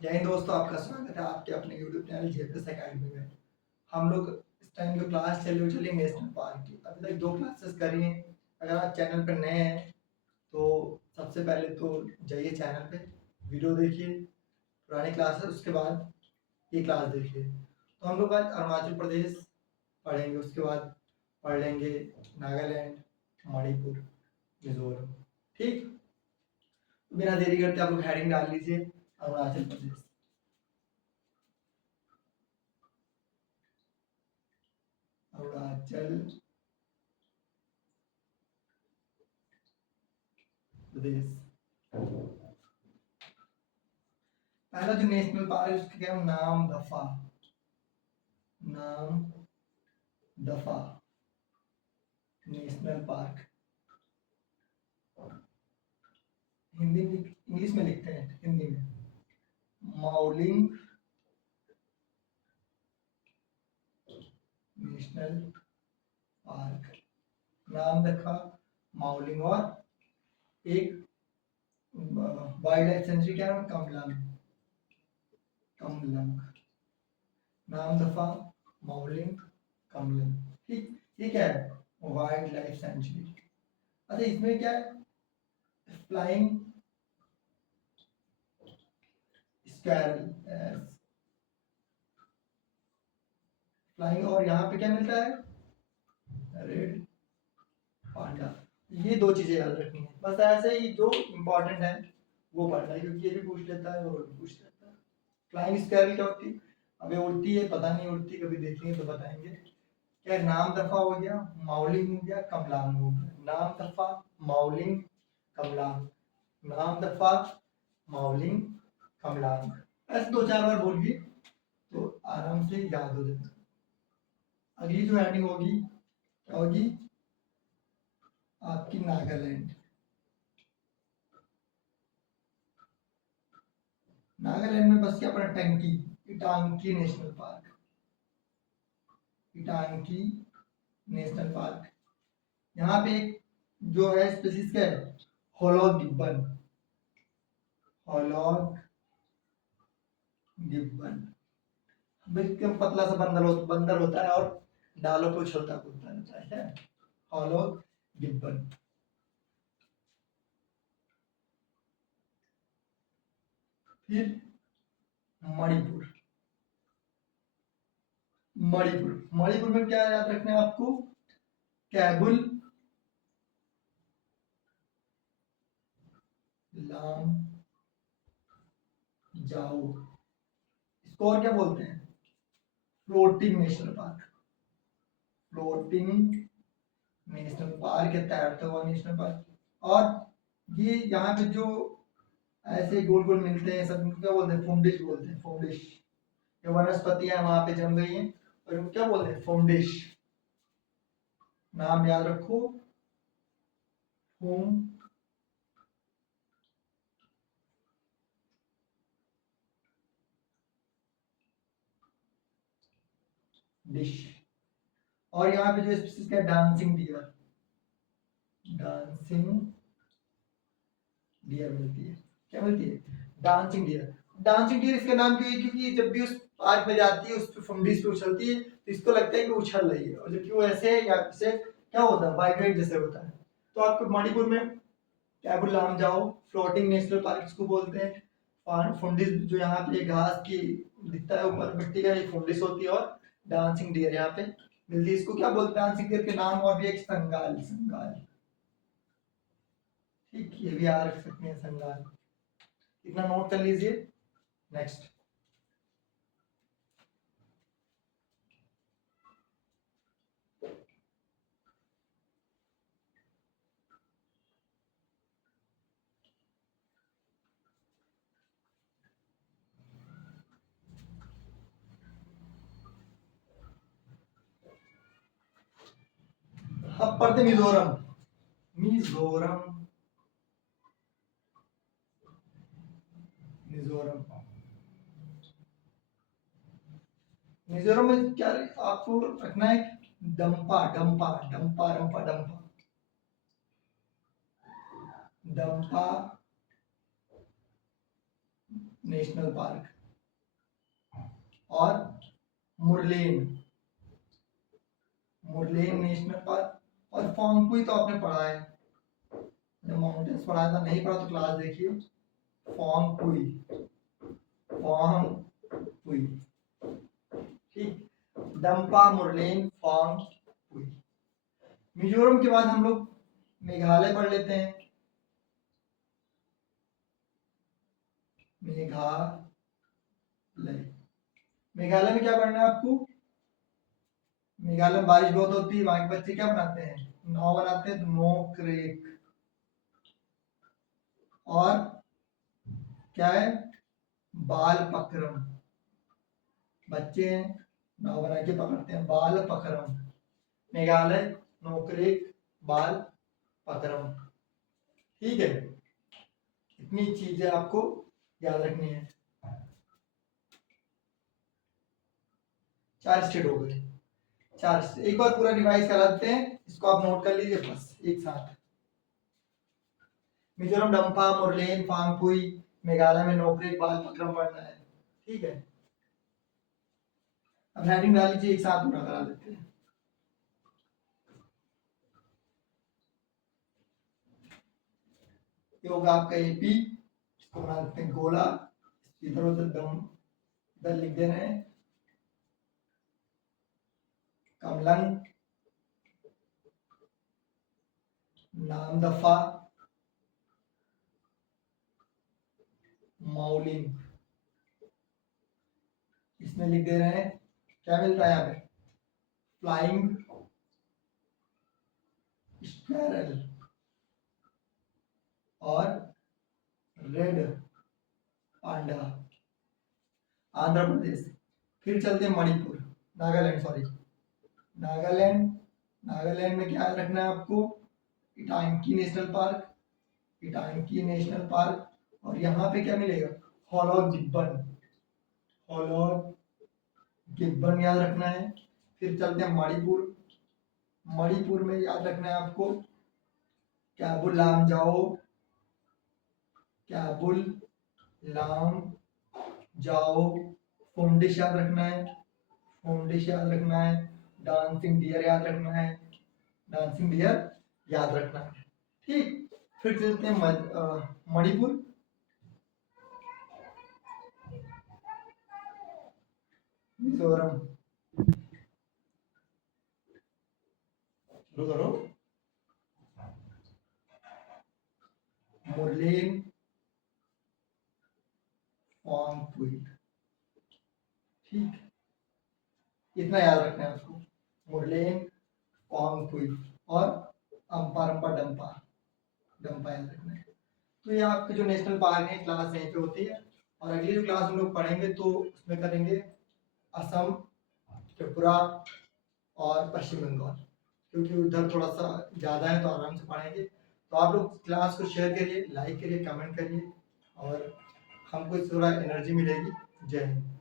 जय हिंद दोस्तों, आपका स्वागत है आपके अपने यूट्यूब चैनल जेपीएस एकेडमी में। हम लोग इस टाइम जो क्लास चली नेशनल पार्क की। अभी तक 2 क्लासेस करी हैं। अगर आप चैनल पर नए हैं तो सबसे पहले तो जाइए चैनल पे, वीडियो देखिए पुरानी क्लासेस, उसके बाद ये क्लास देखिए। तो हम लोग आज अरुणाचल प्रदेश पढ़ेंगे, उसके बाद पढ़ लेंगे नागालैंड, मणिपुर, मिजोरम। ठीक, तो बिना देरी करते आप लोग हेडिंग डाल लीजिए अरुणाचल प्रदेश। अरुणाचल प्रदेश। पहला जो नेशनल पार्क है उसका क्या नाम दफा, नाम दफा नेशनल पार्क। हिंदी में इंग्लिश में लिखते हैं, हिंदी में माउलिंग नेशनल पार्क। नाम दफा माउलिंग, और एक वाइल्ड लाइफ सेंचुरी क्या है, कमलंग। कमलंग, नाम दफा माउलिंग कमलंग। ठीक, ये क्या है, वाइल्ड लाइफ सेंचुरी। अच्छा, इसमें क्या है, फ्लाइंग स्क्वायरल, फ्लाइंग, और यहाँ पे क्या मिलता है, रेड पांडा। ये 2 चीजें याद रखनी है बस, ऐसे ही जो इम्पोर्टेंट है वो पढ़ना है, क्योंकि ये भी पूछ लेता है और वो भी पूछ लेता है। फ्लाइंग स्क्वायरल क्या होती है, अबे उड़ती है, पता नहीं उड़ती, कभी देखेंगे तो बताएंगे। क्या, नाम दफा हो गया, माउलिंग हो गया, कमलांग हो गया। नाम दफा माउलिंग कमलांग, नाम दफा माउलिंग कमलांग। ऐसे 2-4 बार बोलिए तो आराम से याद हो जाएगा। अगली जो हेडिंग होगी क्या होगी, आपकी नागालैंड। नागालैंड में बस क्या अपना टंकी, Itanki national park. Itanki national park. यहाँ पे एक जो है स्पीसीज क्या है, होलॉग गिब्बन। होलॉग गिब्बन एकदम पतला सा बंदर होता है, और डालों पे उछलता कूदता रहता है। होलॉग गिब्बन। फिर मणिपुर। मणिपुर, मणिपुर में क्या याद रखना है आपको, कैबुल लाम जाओ। इसको और क्या बोलते हैं, floating national park. Floating national park है, तैरता हुआ नेशनल पार्क। और ये यहाँ पे जो ऐसे गोल गोल मिलते हैं सब, इनको क्या बोलते हैं, फुंडिश बोलते हैं, फुंडिश। जो वनस्पतियां वहां पे जम गई हैं और इनको क्या बोलते हैं, फुंडिश। नाम याद रखो, फुम डिश। और यहाँ पे जो स्पीसीज का डांसिंग डियर, डांसिंग डियर मिलती है। क्या मिलती है, डांसिंग डियर। डांसिंग डियर इसका नाम क्यों है, क्योंकि जब भी उस पार्क में जाती है, उस पे फुंडीज पे उछलती है, तो इसको लगता है कि उछल रही है, और जबकि वो ऐसे या से क्या होता है, वाइब्रेट जैसे होता है। तो आपको मणिपुर में Keibul Lamjao floating national park इसको बोलते हैं। फुंडिस जो यहाँ पे घास की दिखता है ऊपर मिट्टी का, ये फुंडिस होती है। और डांसिंग डियर यहाँ पे मिलती है। इसको क्या बोलते हैं, डांसिंग डियर के नाम और भी एक संगाल, संगाल। ठीक, ये भी याद रख सकते हैं, संगाल। इतना नोट कर लीजिए। नेक्स्ट, अब पढ़ते मिजोरम। मिजोरम, मिजोरम। मिजोरम में क्या आपको रखना है, डंपा डंपा डंपा डंपा डंपा डंपा नेशनल पार्क, और मुरलेन नेशनल पार्क, और फोंगपुई तो आपने पढ़ा है, माउंटेन्स पढ़ा था, नहीं पढ़ा तो क्लास देखिए। फोंगपुई, ठीक, डंपा, मुरलेन, फोंगपुई। मिजोरम के बाद हम लोग मेघालय पढ़ लेते हैं। मेघालय में क्या पढ़ना है आपको? मेघालय में बारिश बहुत होती है, वहां के बच्चे क्या बनाते हैं? नाव बनाते हैं, नोक्रेक। और क्या है? बाल पक्रम, बच्चे हैं, नाव बना के पकड़ते हैं, बाल पक्रम। मेघालय, नोक्रेक, बाल पक्रम। ठीक है, इतनी चीजें आपको याद रखनी है। 4 स्टेट हो गए, 4। एक बार पूरा रिवाइज करा देते हैं, इसको आप नोट कर लीजिए बस एक साथ। मिजोरम डंपा, मुरलेन, फांगपुई, मेघालय में नोक्रेक, बाल पक्रम पढ़ना है। ठीक है, अब हेडिंग डाल लीजिए, एक साथ पूरा करा देते हैं। ये होगा आपका एपी, इसको बना देते हैं गोला, इधर उधर दम इधर लिख दे रहे हैं। कमलंग, नामदफा, माउलिंग, इसमें लिख दे रहे हैं। क्या मिलता है यहाँ पे? फ्लाइंग स्क्वैरल और रेड पांडा, आंध्र प्रदेश। फिर चलते हैं मणिपुर, नागालैंड में क्या रखना है आपको? इटांकी नेशनल पार्क, और यहाँ पे क्या मिलेगा? हॉलोगिब्बन याद रखना है। फिर चलते हैं मणिपुर में याद रखना है आपको कैबुल लामजाओ, फोंडिश याद रखना है। डांसिंग डियर याद रखना है। ठीक, फिर चलते हैं मणिपुर। मिजोरम, करो, मुरलेन, फोंगपुई। ठीक, इतना याद रखना है उसको, मुरलेन, फोंगपुई और अम्पारम्पा डंपा याद रखना है। तो ये आपके जो नेशनल पार्क है, क्लास यहीं पे होती है, और अगली जो क्लास हम लोग पढ़ेंगे तो उसमें करेंगे असम, त्रिपुरा और पश्चिम बंगाल, क्योंकि उधर थोड़ा सा ज़्यादा है तो आराम से पढ़ेंगे। तो आप लोग क्लास को शेयर करिए, लाइक करिए, कमेंट करिए, और हमको इससे थोड़ा एनर्जी मिलेगी। जय हिंद।